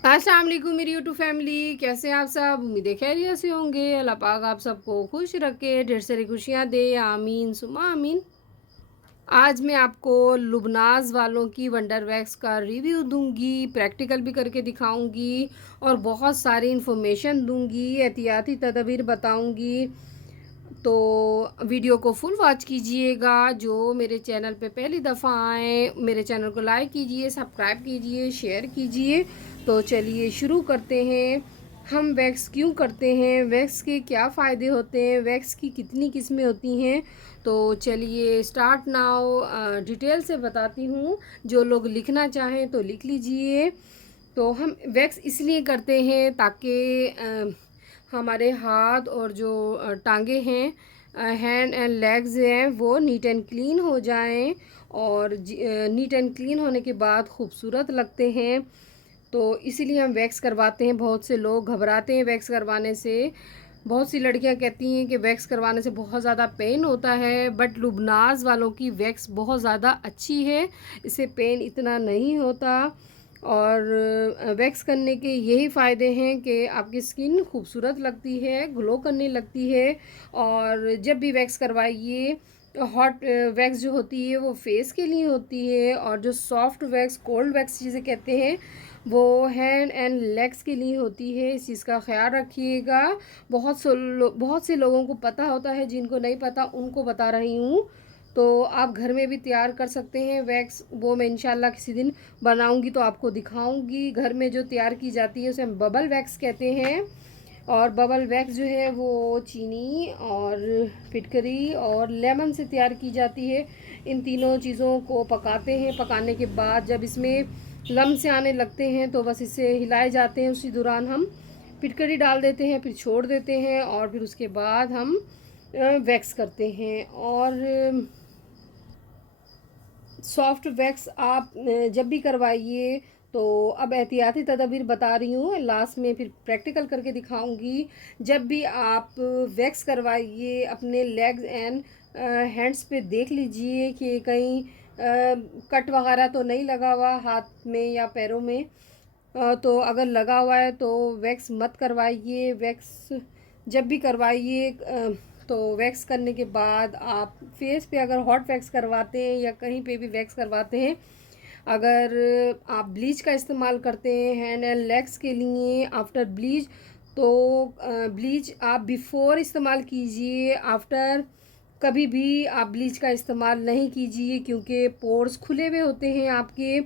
अस्सलाम वालेकुम मेरी यूट्यूब फैमिली, कैसे हैं आप सब। उम्मीद है खैरियत से होंगे। अल्लाह पाक आप सबको खुश रखे, ढेर सारी खुशियाँ दे, आमीन सुमा आमीन। आज मैं आपको लुबनास वालों की वंडर वैक्स का रिव्यू दूंगी, प्रैक्टिकल भी करके दिखाऊंगी और बहुत सारी इन्फॉर्मेशन दूंगी, एहतियाती तदबीर बताऊंगी। तो वीडियो को फुल वॉच कीजिएगा। जो मेरे चैनल पे पहली दफ़ा आए, मेरे चैनल को लाइक कीजिए, सब्सक्राइब कीजिए, शेयर कीजिए। तो चलिए शुरू करते हैं। हम वैक्स क्यों करते हैं, वैक्स के क्या फ़ायदे होते हैं, वैक्स की कितनी किस्में होती हैं। तो चलिए स्टार्ट नाउ। डिटेल से बताती हूँ, जो लोग लिखना चाहें तो लिख लीजिए। तो हम वैक्स इसलिए करते हैं ताकि हमारे हाथ और जो टांगे हैं, हैंड एंड लेग्स हैं, वो नीट एंड क्लीन हो जाएं और नीट एंड क्लीन होने के बाद खूबसूरत लगते हैं। तो इसीलिए हम वैक्स करवाते हैं। बहुत से लोग घबराते हैं वैक्स करवाने से। बहुत सी लड़कियां कहती हैं कि वैक्स करवाने से बहुत ज़्यादा पेन होता है, बट लुबनास वालों की वैक्स बहुत ज़्यादा अच्छी है, इससे पेन इतना नहीं होता। और वैक्स करने के यही फ़ायदे हैं कि आपकी स्किन खूबसूरत लगती है, ग्लो करने लगती है। और जब भी वैक्स करवाइए, हॉट वैक्स जो होती है वो फेस के लिए होती है, और जो सॉफ्ट वैक्स, कोल्ड वैक्स जिसे कहते हैं, वो हैंड एंड लेग्स के लिए होती है। इस चीज़ का ख्याल रखिएगा। बहुत से लोगों को पता होता है, जिनको नहीं पता उनको बता रही हूँ। तो आप घर में भी तैयार कर सकते हैं वैक्स। वो मैं इंशाल्लाह किसी दिन बनाऊंगी तो आपको दिखाऊंगी। घर में जो तैयार की जाती है उसे हम बबल वैक्स कहते हैं। और बबल वैक्स जो है वो चीनी और फिटकरी और लेमन से तैयार की जाती है। इन तीनों चीज़ों को पकाते हैं। पकाने के बाद जब इसमें लम्ब से आने लगते हैं तो बस इसे हिलाए जाते हैं। उसी दौरान हम फिटकरी डाल देते हैं, फिर छोड़ देते हैं, और फिर उसके बाद हम वैक्स करते हैं। और सॉफ्ट वैक्स आप जब भी करवाइए, तो अब एहतियाती तदबीर बता रही हूँ, लास्ट में फिर प्रैक्टिकल करके दिखाऊंगी। जब भी आप वैक्स करवाइए, अपने लेग्स एंड हैंड्स पे देख लीजिए कि कहीं कट वगैरह तो नहीं लगा हुआ हाथ में या पैरों में। तो अगर लगा हुआ है तो वैक्स मत करवाइए। वैक्स जब भी करवाइए, तो वैक्स करने के बाद आप फेस पे अगर हॉट वैक्स करवाते हैं या कहीं पे भी वैक्स करवाते हैं, अगर आप ब्लीच का इस्तेमाल करते हैं हैंड एंड लेग्स के लिए आफ्टर ब्लीच, तो ब्लीच आप बिफ़ोर इस्तेमाल कीजिए। आफ्टर कभी भी आप ब्लीच का इस्तेमाल नहीं कीजिए, क्योंकि पोर्स खुले हुए होते हैं आपके,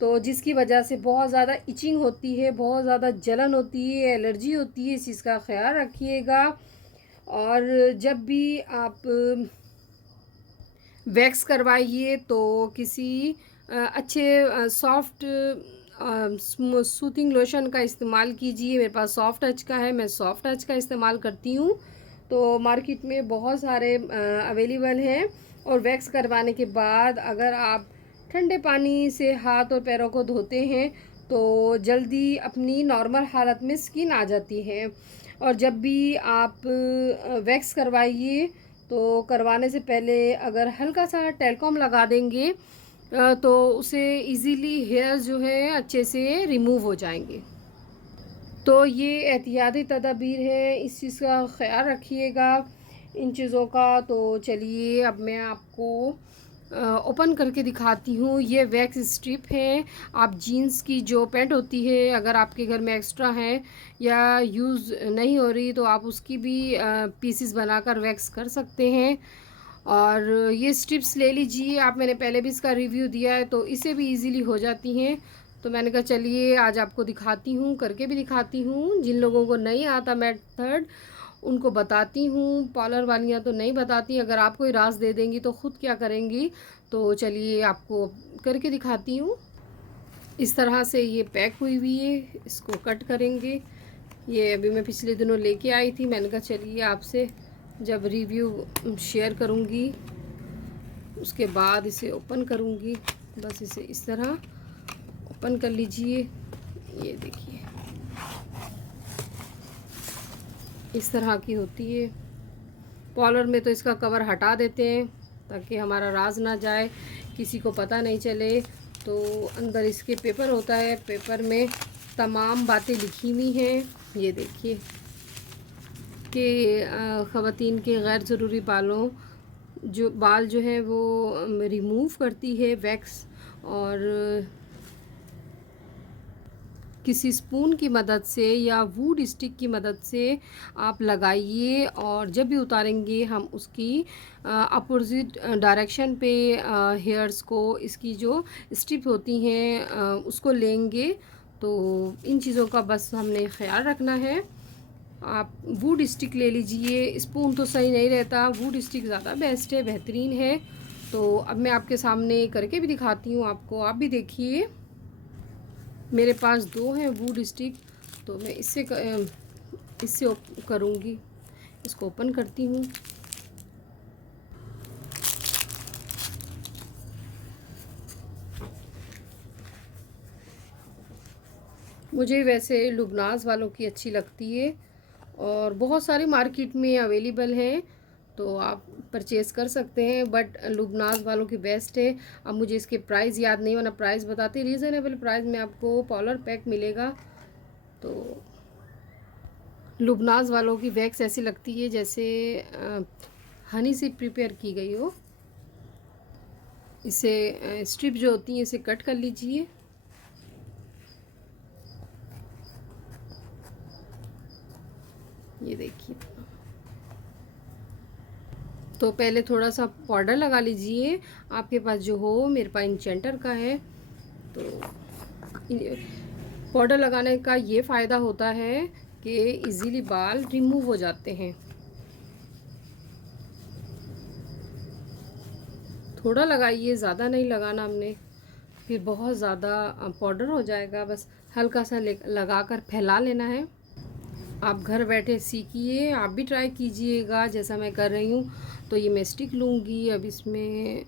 तो जिसकी वजह से बहुत ज़्यादा इचिंग होती है, बहुत ज़्यादा जलन होती है, एलर्जी होती है। इस चीज़ का ख्याल रखिएगा। और जब भी आप वैक्स करवाइए तो किसी अच्छे सॉफ्ट सूथिंग लोशन का इस्तेमाल कीजिए। मेरे पास सॉफ्ट टच का है, मैं सॉफ्ट टच का इस्तेमाल करती हूँ। तो मार्केट में बहुत सारे अवेलेबल हैं। और वैक्स करवाने के बाद अगर आप ठंडे पानी से हाथ और पैरों को धोते हैं तो जल्दी अपनी नॉर्मल हालत में स्किन आ जाती है। और जब भी आप वैक्स करवाइए, तो करवाने से पहले अगर हल्का सा टेलकॉम लगा देंगे, तो उसे इजीली हेयर्स जो है अच्छे से रिमूव हो जाएंगे। तो ये एहतियाती तदाबीर है, इस चीज़ का ख्याल रखिएगा, इन चीज़ों का। तो चलिए अब मैं आपको ओपन करके दिखाती हूँ। ये वैक्स स्ट्रिप है। आप जीन्स की जो पैंट होती है, अगर आपके घर में एक्स्ट्रा है या यूज़ नहीं हो रही, तो आप उसकी भी पीसीस बनाकर वैक्स कर सकते हैं। और ये स्ट्रिप्स ले लीजिए आप, मैंने पहले भी इसका रिव्यू दिया है, तो इसे भी इजीली हो जाती हैं। तो मैंने कहा चलिए आज आपको दिखाती हूँ, करके भी दिखाती हूँ। जिन लोगों को नहीं आता मेथड, उनको बताती हूँ। पार्लर वालियाँ तो नहीं बताती, अगर आपको ही राज दे देंगी तो ख़ुद क्या करेंगी। तो चलिए आपको करके दिखाती हूँ। इस तरह से ये पैक हुई हुई है, इसको कट करेंगे। ये अभी मैं पिछले दिनों लेके आई थी, मैंने कहा चलिए आपसे जब रिव्यू शेयर करूँगी उसके बाद इसे ओपन करूँगी। बस इसे इस तरह ओपन कर लीजिए। ये देखिए इस तरह की होती है। पार्लर में तो इसका कवर हटा देते हैं ताकि हमारा राज ना जाए, किसी को पता नहीं चले। तो अंदर इसके पेपर होता है, पेपर में तमाम बातें लिखी हुई हैं। ये देखिए कि ख़वातीन के गैर ज़रूरी बाल जो है वो रिमूव करती है वैक्स, और किसी स्पून की मदद से या वुड स्टिक की मदद से आप लगाइए, और जब भी उतारेंगे हम उसकी अपोजिट डायरेक्शन पे हेयर्स को, इसकी जो स्ट्रिप होती हैं उसको लेंगे। तो इन चीज़ों का बस हमने ख्याल रखना है। आप वुड स्टिक ले लीजिए, स्पून तो सही नहीं रहता, वुड स्टिक ज़्यादा बेस्ट है, बेहतरीन है। तो अब मैं आपके सामने करके भी दिखाती हूँ आपको, आप भी देखिए। मेरे पास 2 हैं वुड स्टिक, तो मैं इससे करूँगी। इसको ओपन करती हूँ। मुझे वैसे लुबनास वालों की अच्छी लगती है, और बहुत सारी मार्केट में अवेलेबल है, तो आप परचेज़ कर सकते हैं, बट लुबनास वालों की बेस्ट है। अब मुझे इसके प्राइस याद नहीं, वरना प्राइस बताते, रीज़नेबल प्राइस में आपको पॉलर पैक मिलेगा। तो लुबनास वालों की वैक्स ऐसी लगती है जैसे हनी से प्रिपेयर की गई हो। इसे स्ट्रिप जो होती है इसे कट कर लीजिए। ये देखिए, तो पहले थोड़ा सा पाउडर लगा लीजिए, आपके पास जो हो। मेरे पास इंचेंटर का है। तो पाउडर लगाने का ये फ़ायदा होता है कि इजीली बाल रिमूव हो जाते हैं। थोड़ा लगाइए, ज़्यादा नहीं लगाना हमने, फिर बहुत ज़्यादा पाउडर हो जाएगा। बस हल्का सा लगा कर फैला लेना है। आप घर बैठे सीखिए, आप भी ट्राई कीजिएगा जैसा मैं कर रही हूँ। तो ये मैं स्टिक लूँगी, अब इसमें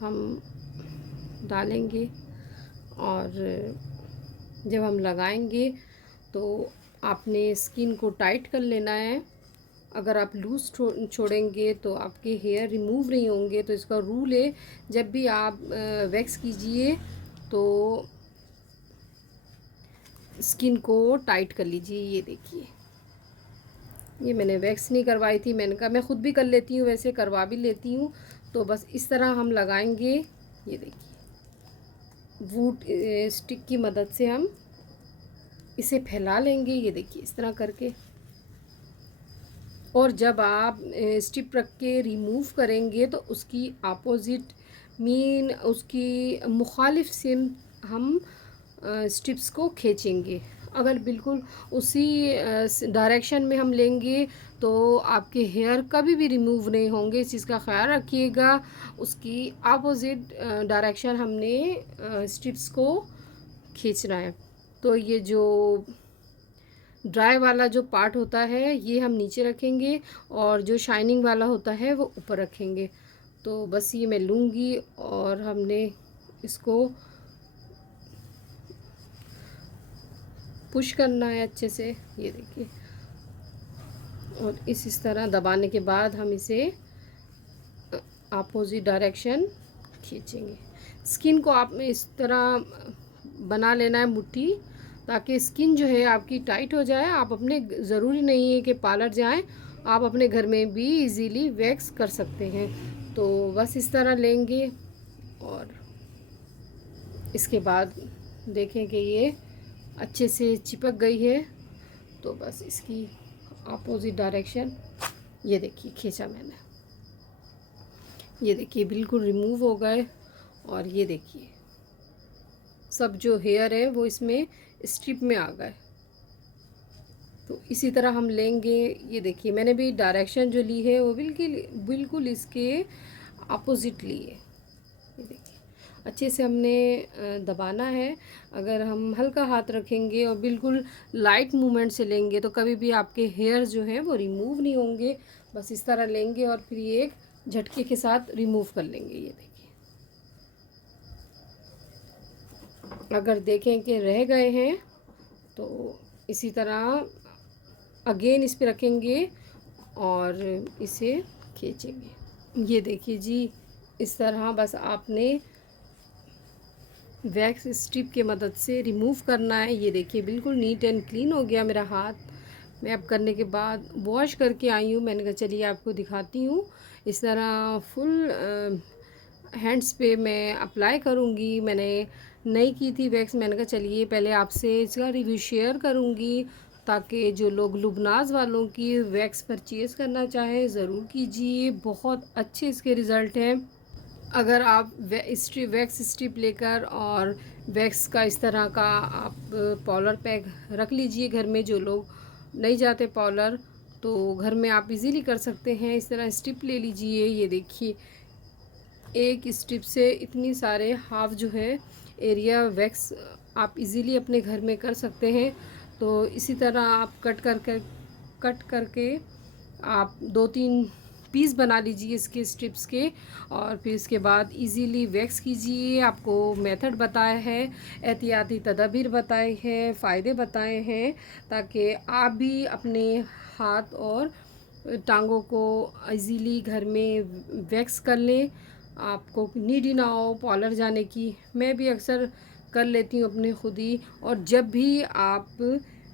हम डालेंगे, और जब हम लगाएंगे तो आपने स्किन को टाइट कर लेना है। अगर आप लूज़ छोड़ेंगे तो आपके हेयर रिमूव नहीं होंगे। तो इसका रूल है, जब भी आप वैक्स कीजिए तो स्किन को टाइट कर लीजिए। ये देखिए, ये मैंने वैक्स नहीं करवाई थी, मैंने कहा मैं ख़ुद भी कर लेती हूँ, वैसे करवा भी लेती हूँ। तो बस इस तरह हम लगाएंगे। ये देखिए, वुड स्टिक की मदद से हम इसे फैला लेंगे। ये देखिए, इस तरह करके। और जब आप स्टिप रख के रिमूव करेंगे तो उसकी अपोजिट उसकी मुखालिफ सिम हम स्टिप्स को खींचेंगे। अगर बिल्कुल उसी डायरेक्शन में हम लेंगे तो आपके हेयर कभी भी रिमूव नहीं होंगे। इस चीज़ का ख्याल रखिएगा। उसकी अपोजिट डायरेक्शन हमने स्टिप्स को खींचना है। तो ये जो ड्राई वाला जो पार्ट होता है ये हम नीचे रखेंगे, और जो शाइनिंग वाला होता है वो ऊपर रखेंगे। तो बस ये मैं लूँगी, और हमने इसको पुश करना है अच्छे से। ये देखिए, और इस तरह दबाने के बाद हम इसे अपोजिट डायरेक्शन खींचेंगे। स्किन को आप इस तरह बना लेना है मुट्ठी, ताकि स्किन जो है आपकी टाइट हो जाए। आप अपने, ज़रूरी नहीं है कि पार्लर जाएं, आप अपने घर में भी इजीली वैक्स कर सकते हैं। तो बस इस तरह लेंगे, और इसके बाद देखें कि ये अच्छे से चिपक गई है। तो बस इसकी अपोजिट डायरेक्शन, ये देखिए खींचा मैंने, ये देखिए बिल्कुल रिमूव हो गए। और ये देखिए सब जो हेयर है वो इसमें स्ट्रिप में आ गए। तो इसी तरह हम लेंगे। ये देखिए, मैंने भी डायरेक्शन जो ली है वो बिल्कुल इसके अपोजिट ली है। ये देखिए, अच्छे से हमने दबाना है। अगर हम हल्का हाथ रखेंगे और बिल्कुल लाइट मूवमेंट से लेंगे तो कभी भी आपके हेयर जो हैं वो रिमूव नहीं होंगे। बस इस तरह लेंगे और फिर ये एक झटके के साथ रिमूव कर लेंगे। ये देखिए, अगर देखें कि रह गए हैं तो इसी तरह अगेन इस पे रखेंगे और इसे खींचेंगे। ये देखिए जी, इस तरह बस आपने वैक्स स्ट्रिप की मदद से रिमूव करना है। ये देखिए बिल्कुल नीट एंड क्लीन हो गया मेरा हाथ। मैं अब करने के बाद वॉश करके आई हूँ। मैंने कहा चलिए आपको दिखाती हूँ। इस तरह फुल हैंड्स पे मैं अप्लाई करूँगी। मैंने नहीं की थी वैक्स, मैंने कहा चलिए पहले आपसे इसका रिव्यू शेयर करूँगी, ताकि जो लोग लुबनास वालों की वैक्स परचेज़ करना चाहें ज़रूर कीजिए। बहुत अच्छे इसके रिज़ल्ट हैं। अगर आप वैक्स स्ट्रिप लेकर और वैक्स का इस तरह का आप पार्लर पैक रख लीजिए घर में। जो लोग नहीं जाते पार्लर, तो घर में आप इजीली कर सकते हैं। इस तरह स्ट्रिप ले लीजिए। ये देखिए एक स्ट्रिप से इतनी सारे हाफ जो है एरिया वैक्स आप इजीली अपने घर में कर सकते हैं। तो इसी तरह आप कट करके आप 2-3 पीस बना लीजिए इसके स्ट्रिप्स के, और फिर इसके बाद इजीली वैक्स कीजिए। आपको मेथड बताया है, एहतियाती तदबीर बताए हैं, फ़ायदे बताए हैं, ताकि आप भी अपने हाथ और टांगों को इजीली घर में वैक्स कर लें। आपको नीड ही ना हो पार्लर जाने की। मैं भी अक्सर कर लेती हूँ अपने खुद ही। और जब भी आप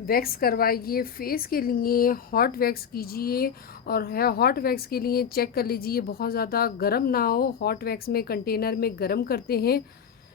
वैक्स करवाइए फेस के लिए हॉट वैक्स कीजिए, और है हॉट वैक्स के लिए चेक कर लीजिए बहुत ज़्यादा गर्म ना हो। हॉट वैक्स में कंटेनर में गर्म करते हैं।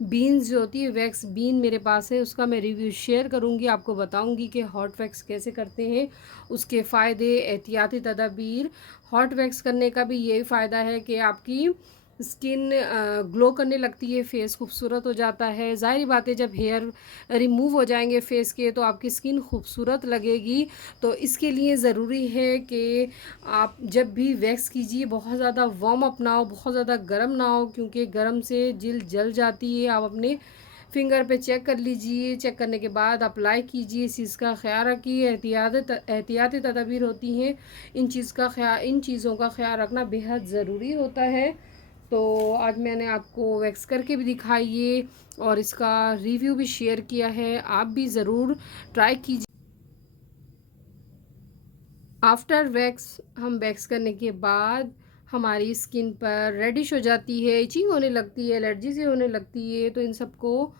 बीन्स जो होती है वैक्स बीन मेरे पास है, उसका मैं रिव्यू शेयर करूंगी, आपको बताऊंगी कि हॉट वैक्स कैसे करते हैं, उसके फ़ायदे, एहतियाती तदाबीर। हॉट वैक्स करने का भी यही फ़ायदा है कि आपकी स्किन ग्लो करने लगती है, फेस खूबसूरत हो जाता है। ज़ाहिर बात है जब हेयर रिमूव हो जाएंगे फेस के तो आपकी स्किन खूबसूरत लगेगी। तो इसके लिए ज़रूरी है कि आप जब भी वैक्स कीजिए बहुत ज़्यादा वार्म अप ना हो, बहुत ज़्यादा गर्म ना हो, क्योंकि गर्म से जिल्द जल जाती है। आप अपने फिंगर पे चेक कर लीजिए, चेक करने के बाद अप्लाई कीजिए। इस चीज़ का ख्याल रखिए। एहतियाती तदाबीर होती हैं, इन चीज़ों का ख्याल रखना बेहद ज़रूरी होता है। तो आज मैंने आपको वैक्स करके भी दिखाई है और इसका रिव्यू भी शेयर किया है। आप भी ज़रूर ट्राई कीजिए। आफ्टर वैक्स हम वैक्स करने के बाद हमारी स्किन पर रेडिश हो जाती है, इचिंग होने लगती है, एलर्जी से होने लगती है। तो इन सबको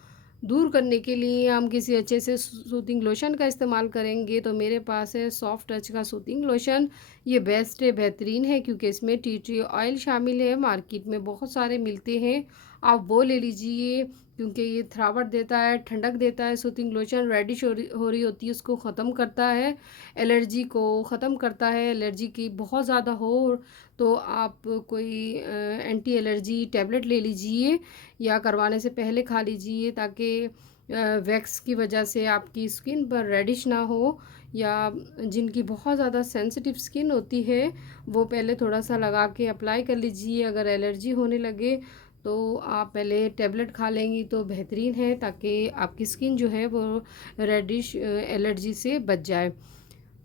दूर करने के लिए हम किसी अच्छे से सूथिंग लोशन का इस्तेमाल करेंगे। तो मेरे पास है सॉफ्ट टच का सूथिंग लोशन। ये बेस्ट है, बेहतरीन है, क्योंकि इसमें टी ट्री ऑयल शामिल है। मार्केट में बहुत सारे मिलते हैं, आप वो ले लीजिए, क्योंकि ये थरावट देता है, ठंडक देता है। सूथिंग लोशन रेडिश हो रही होती है उसको ख़त्म करता है, एलर्जी को ख़त्म करता है। एलर्जी की बहुत ज़्यादा हो तो आप कोई एंटी एलर्जी टैबलेट ले लीजिए, या करवाने से पहले खा लीजिए, ताकि वैक्स की वजह से आपकी स्किन पर रेडिश ना हो। या जिनकी बहुत ज़्यादा सेंसिटिव स्किन होती है वो पहले थोड़ा सा लगा के अप्लाई कर लीजिए। अगर एलर्जी होने लगे तो आप पहले टैबलेट खा लेंगी तो बेहतरीन है, ताकि आपकी स्किन जो है वो रेडिश एलर्जी से बच जाए।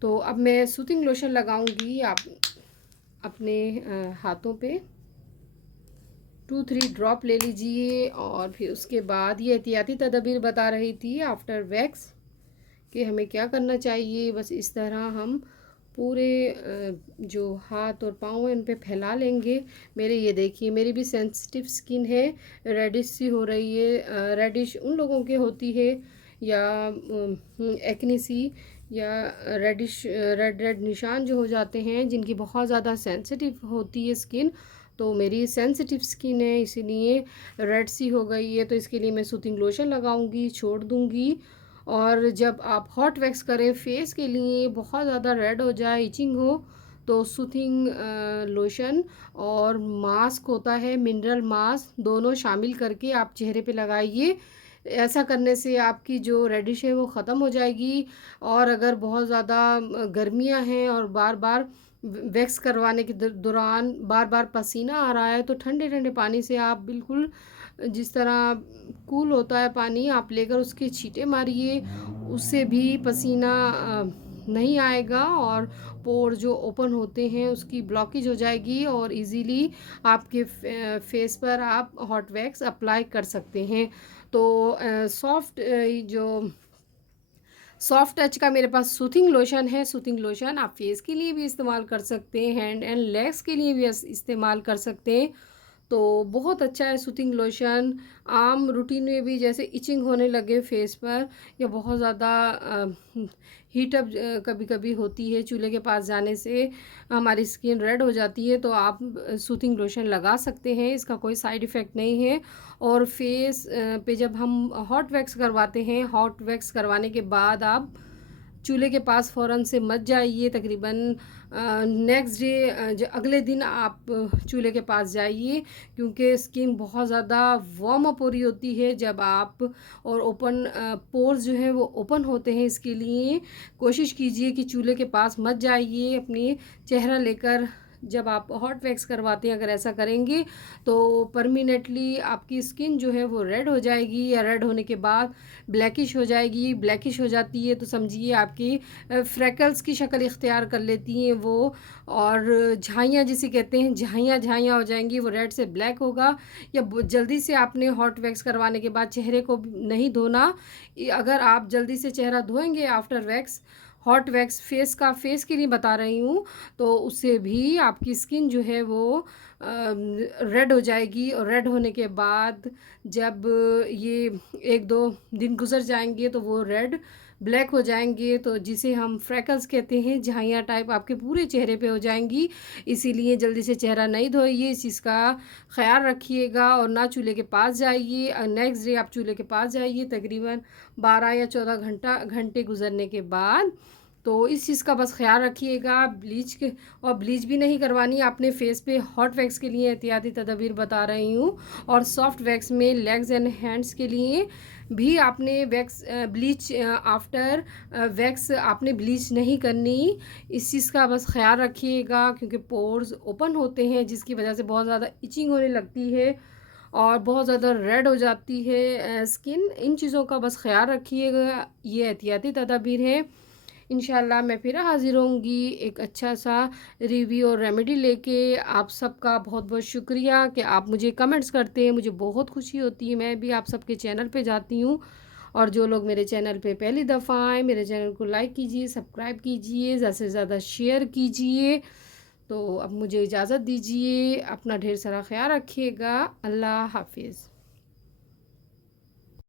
तो अब मैं सूथिंग लोशन लगाऊंगी। आप अपने हाथों पे 2-3 ड्रॉप ले लीजिए, और फिर उसके बाद ये एहतियाती तदबीर बता रही थी आफ्टर वैक्स कि हमें क्या करना चाहिए। बस इस तरह हम पूरे जो हाथ और पाँव हैं उन पे फैला लेंगे। मेरे ये देखिए मेरी भी सेंसिटिव स्किन है, रेडिश सी हो रही है। रेडिश उन लोगों के होती है, या एक्ने सी, या रेडिश रेड रेड निशान जो हो जाते हैं, जिनकी बहुत ज़्यादा सेंसिटिव होती है स्किन। तो मेरी सेंसिटिव स्किन है, इसीलिए रेड सी हो गई है। तो इसके लिए मैं सूथिंग लोशन लगाऊंगी, छोड़ दूंगी। और जब आप हॉट वैक्स करें फेस के लिए बहुत ज़्यादा रेड हो जाए, इचिंग हो, तो सूथिंग लोशन और मास्क होता है, मिनरल मास्क, दोनों शामिल करके आप चेहरे पे लगाइए। ऐसा करने से आपकी जो रेडिश है वो ख़त्म हो जाएगी। और अगर बहुत ज़्यादा गर्मियां हैं और बार बार वैक्स करवाने के दौरान बार बार पसीना आ रहा है, तो ठंडे ठंडे पानी से आप बिल्कुल जिस तरह कूल होता है पानी, आप लेकर उसके छींटे मारिए। उससे भी पसीना नहीं आएगा, और पोर जो ओपन होते हैं उसकी ब्लॉकेज हो जाएगी, और इजीली आपके फेस पर आप हॉट वैक्स अप्लाई कर सकते हैं। तो जो सॉफ्ट टच का मेरे पास सूथिंग लोशन है। सूथिंग लोशन आप फेस के लिए भी इस्तेमाल कर सकते हैं, हैंड एंड लेग्स के लिए भी इस्तेमाल कर सकते हैं। तो बहुत अच्छा है सूथिंग लोशन। आम रूटीन में भी जैसे इचिंग होने लगे फेस पर या बहुत ज़्यादा हीट अप कभी कभी होती है चूल्हे के पास जाने से, हमारी स्किन रेड हो जाती है, तो आप सूथिंग लोशन लगा सकते हैं। इसका कोई साइड इफ़ेक्ट नहीं है। और फेस पे जब हम हॉट वैक्स करवाते हैं, हॉट वैक्स करवाने के बाद आप चूल्हे के पास फ़ौरन से मत जाइए। तकरीबन नेक्स्ट डे अगले दिन आप चूल्हे के पास जाइए, क्योंकि स्किन बहुत ज़्यादा वार्म अप हो रही होती है जब आप, और ओपन पोर्स जो हैं वो ओपन होते हैं। इसके लिए कोशिश कीजिए कि चूल्हे के पास मत जाइए अपनी चेहरा लेकर। जब आप हॉट वैक्स करवाते हैं, अगर ऐसा करेंगे तो परमानेंटली आपकी स्किन जो है वो रेड हो जाएगी, या रेड होने के बाद ब्लैकिश हो जाएगी। ब्लैकिश हो जाती है तो समझिए आपकी फ्रैकल्स की शक्ल इख्तियार कर लेती हैं वो, और झाइयाँ जिसे कहते हैं, झाइयाँ झाइयाँ हो जाएंगी, वो रेड से ब्लैक होगा। या जल्दी से आपने हॉट वैक्स करवाने के बाद चेहरे को नहीं धोना। अगर आप जल्दी से चेहरा धोएंगे after wax, hot wax face के लिए बता रही हूँ, तो उससे भी आपकी स्किन जो है वो रेड हो जाएगी। और रेड होने के बाद जब ये 1-2 दिन गुजर जाएंगे तो वो रेड ब्लैक हो जाएंगे, तो जिसे हम फ्रैकल्स कहते हैं, झाइयाँ टाइप आपके पूरे चेहरे पे हो जाएंगी। इसीलिए जल्दी से चेहरा नहीं धोइए, इस चीज़ का ख्याल रखिएगा। और ना चूल्हे के पास जाइए। नेक्स्ट डे आप चूल्हे के पास जाइए तकरीबन 12 या 14 घंटे गुजरने के बाद। तो इस चीज़ का बस ख्याल रखिएगा। ब्लीच भी नहीं करवानी आपने फेस पे। हॉट वैक्स के लिए एहतियाती तदबीर बता रही हूँ। और सॉफ्ट वैक्स में लेग्स एंड हैंड्स के लिए भी आपने ब्लीच आफ्टर वैक्स आपने ब्लीच नहीं करनी। इस चीज़ का बस ख्याल रखिएगा, क्योंकि पोर्स ओपन होते हैं जिसकी वजह से बहुत ज़्यादा इचिंग होने लगती है और बहुत ज़्यादा रेड हो जाती है स्किन। इन चीज़ों का बस ख्याल रखिएगा। ये एहतियाती तदाबीर है। इंशाल्लाह मैं फिर हाज़िर होंगी एक अच्छा सा रिव्यू और रेमेडी लेके। आप सबका बहुत बहुत शुक्रिया कि आप मुझे कमेंट्स करते हैं, मुझे बहुत खुशी होती है। मैं भी आप सबके चैनल पे जाती हूँ, और जो लोग मेरे चैनल पे पहली दफ़ा आए, मेरे चैनल को लाइक कीजिए, सब्सक्राइब कीजिए, ज़्यादा से ज़्यादा शेयर कीजिए। तो अब मुझे इजाज़त दीजिए। अपना ढेर सारा ख्याल रखिएगा। अल्लाह हाफिज़।